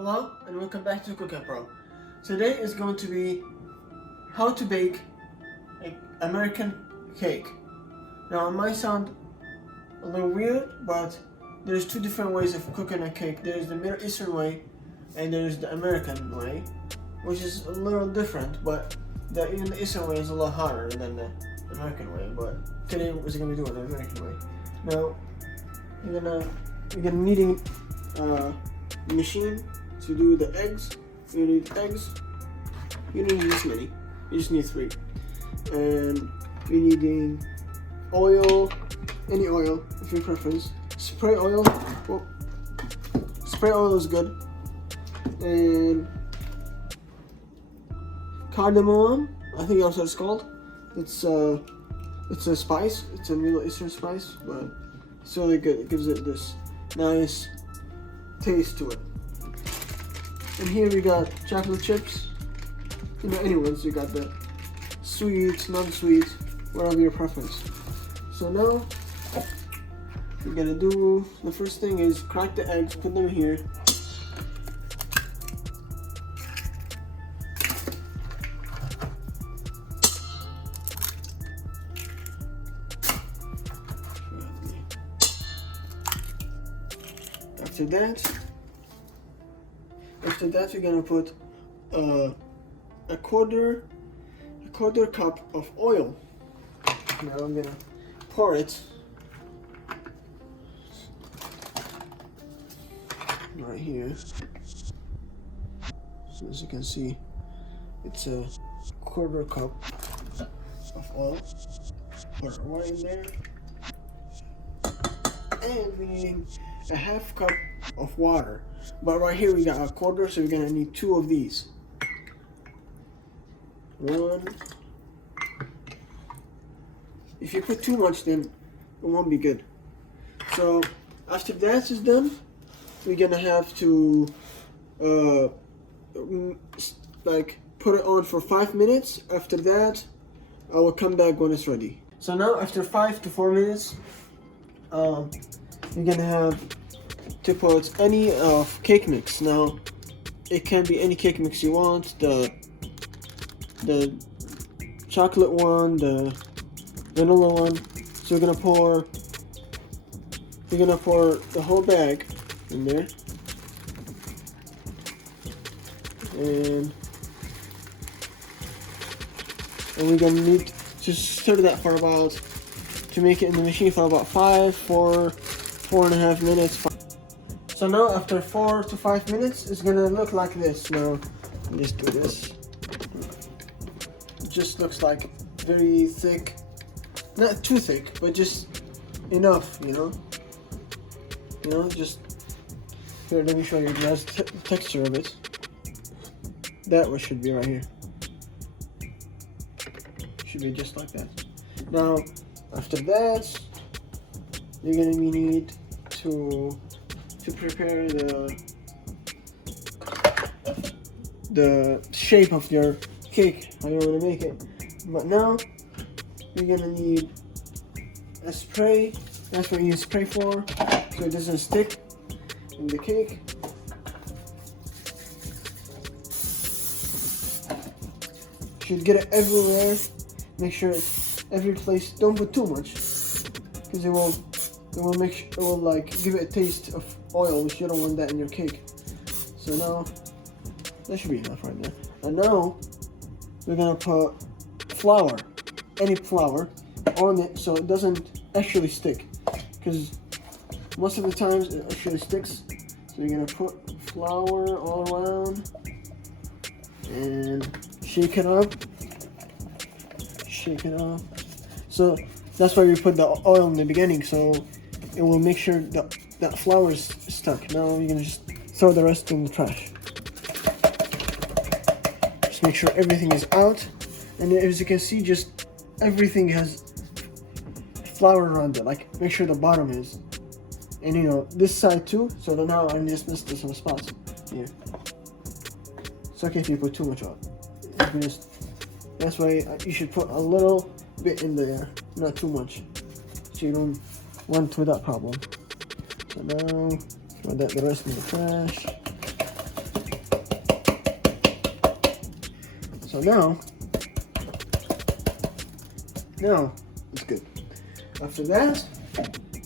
Hello and welcome back to Cooking Pro. Today is going to be how to bake an American cake. Now it might sound a little weird, but there's two different ways of cooking a cake. There's the Middle Eastern way and there's the American way, which is a little different, but even the Eastern way is a lot harder than the American way. But today we're going to do it the American way. Now you're gonna need a machine to do the eggs. You need eggs. You don't need this many. You just need 3. And you're needing oil, any oil of your preference. Spray oil. Well, spray oil is good. And cardamom. I think that's what it's called. It's a spice. It's a Middle Eastern spice, but it's really good. It gives it this nice taste to it. And here we got chocolate chips. Anyways, you got the sweet, non-sweet, whatever your preference. So now, we're gonna do, the first thing is crack the eggs, put them here. After that, we're gonna put a quarter cup of oil. Now I'm gonna pour it right here. So as you can see, it's a quarter cup of oil. Pour it right in there, and we're needing a half cup of water. But right here we got a quarter, so we're gonna need 2 of these. 1. If you put too much, then it won't be good. So after that is done, we're gonna have to like put it on for 5 minutes. After that, I will come back when it's ready. So now after 5 to 4 minutes, you're gonna have to put any cake mix. Now it can be any cake mix you want, the chocolate one, the vanilla one. So we're gonna pour the whole bag in there, and we're gonna need to stir that for about, to make it in the machine for about 4.5 minutes. So now after 4 to 5 minutes, it's gonna look like this. Now, let me just do this. It just looks like very thick, not too thick, but just enough, just, here, let me show you the texture of it. That one should be right here. Should be just like that. Now, after that, you're gonna need to prepare the shape of your cake, how you want to make it. But now you're gonna need a spray. That's what you spray for, so it doesn't stick in the cake. You should get it everywhere. Make sure it's every place. Don't put too much, because it will give it a taste of oil, which you don't want that in your cake. So now that should be enough right now. And now we're gonna put flour, any flour, on it so it doesn't actually stick, because most of the times it actually sticks. So you're gonna put flour all around and shake it up. So that's why we put the oil in the beginning, so it will make sure that flour is stuck. Now you're gonna just throw the rest in the trash. Just make sure everything is out, and as you can see, just everything has flour around it. Like, make sure the bottom is, and this side too. So now I just missed some spots here. It's okay if you put too much on. That's why you should put a little bit in there, not too much, so you don't run through that problem. So now throw the rest in the trash. So now it's good. After that,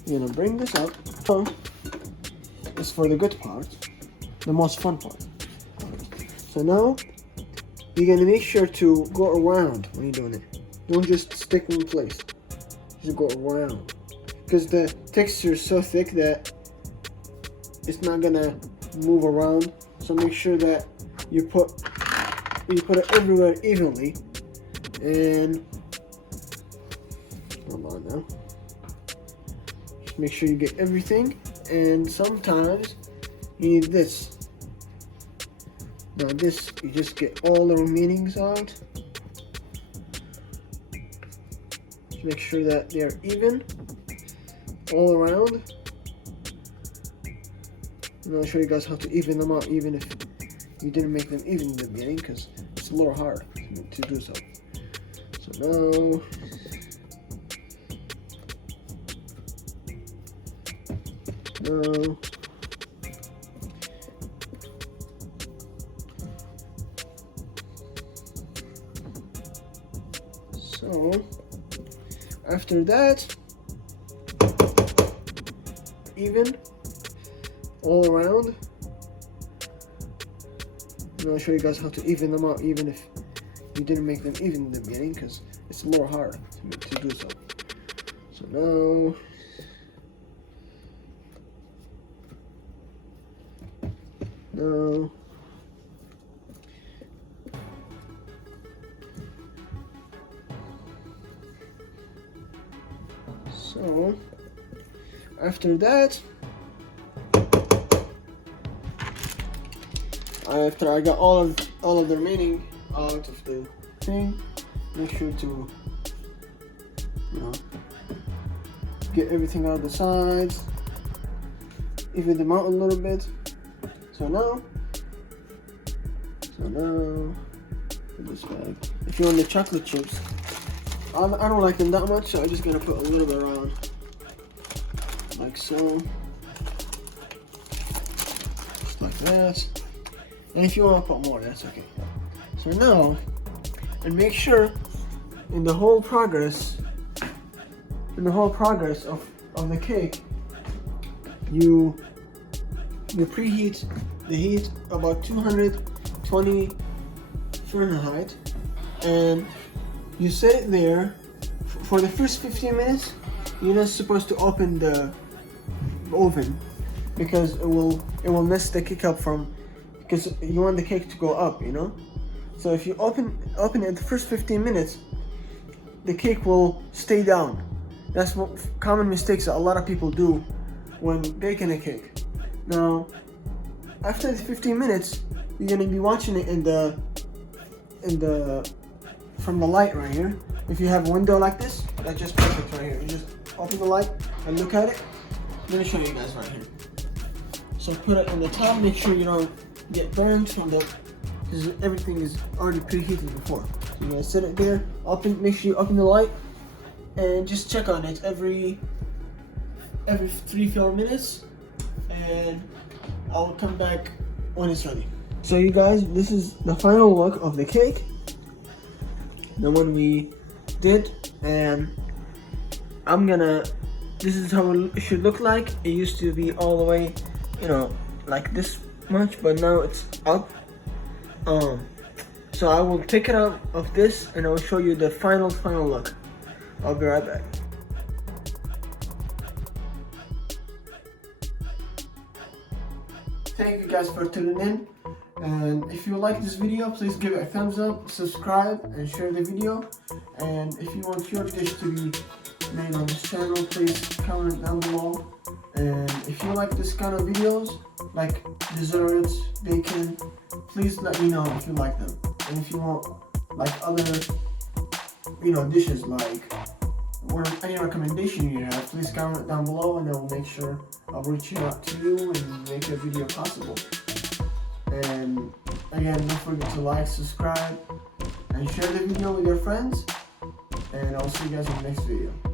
you're gonna bring this up. So it's for the good part, the most fun part. So now you're gonna make sure to go around when you're doing it. Don't just stick in place. Just go around, because the texture is so thick that it's not gonna move around. So make sure that you put it everywhere evenly. And hold on now. Just make sure you get everything. And sometimes you need this. Now this, you just get all the remainings out. Just make sure that they're even all around. And I'll show you guys how to even them out, even if you didn't make them even in the beginning, because it's a little hard to do so. So now, so after that, even all around. And I'll show you guys how to even them out, even if you didn't make them even in the beginning, because it's a little hard to do so. So now, so after that, after I got all of the remaining out of the thing, make sure to, you know, get everything out of the sides, even them out a little bit. So now put this back. If you want the chocolate chips, I don't like them that much, so I'm just gonna put a little bit around, like so, just like that. And if you want to put more, that's okay. So now, and make sure in the whole progress of the cake, you preheat the heat about 220 Fahrenheit, and you set it there for the first 15 minutes. You're not supposed to open the oven, because it will mess the cake up because you want the cake to go up, you know. So if you open it the first 15 minutes, the cake will stay down. That's what common mistakes that a lot of people do when baking a cake. Now, after the 15 minutes, you're gonna be watching it from the light right here. If you have a window like this, that's just perfect right here. You just open the light and look at it. I'm gonna show you guys right here. So put it on the top. Make sure you don't get burned because everything is already preheated before. So you're gonna set it there. Make sure you open the light and just check on it every 3-4 minutes, and I'll come back when it's ready. So you guys, this is the final look of the cake, the one we did, and this is how it should look like. It used to be all the way, you know, like this much, but now it's up. So I will take it out of this and I will show you the final look. I'll be right back. Thank you guys for tuning in, and if you like this video, please give it a thumbs up, subscribe, and share the video. And if you want your dish to be made on this channel, please comment down below. And if you like this kind of videos, like desserts, bacon, please let me know if you like them. And if you want like other, dishes, like, or any recommendation you have, please comment down below, and I will make sure I'll reach out to you and make a video possible. And again, don't forget to like, subscribe, and share the video with your friends. And I'll see you guys in the next video.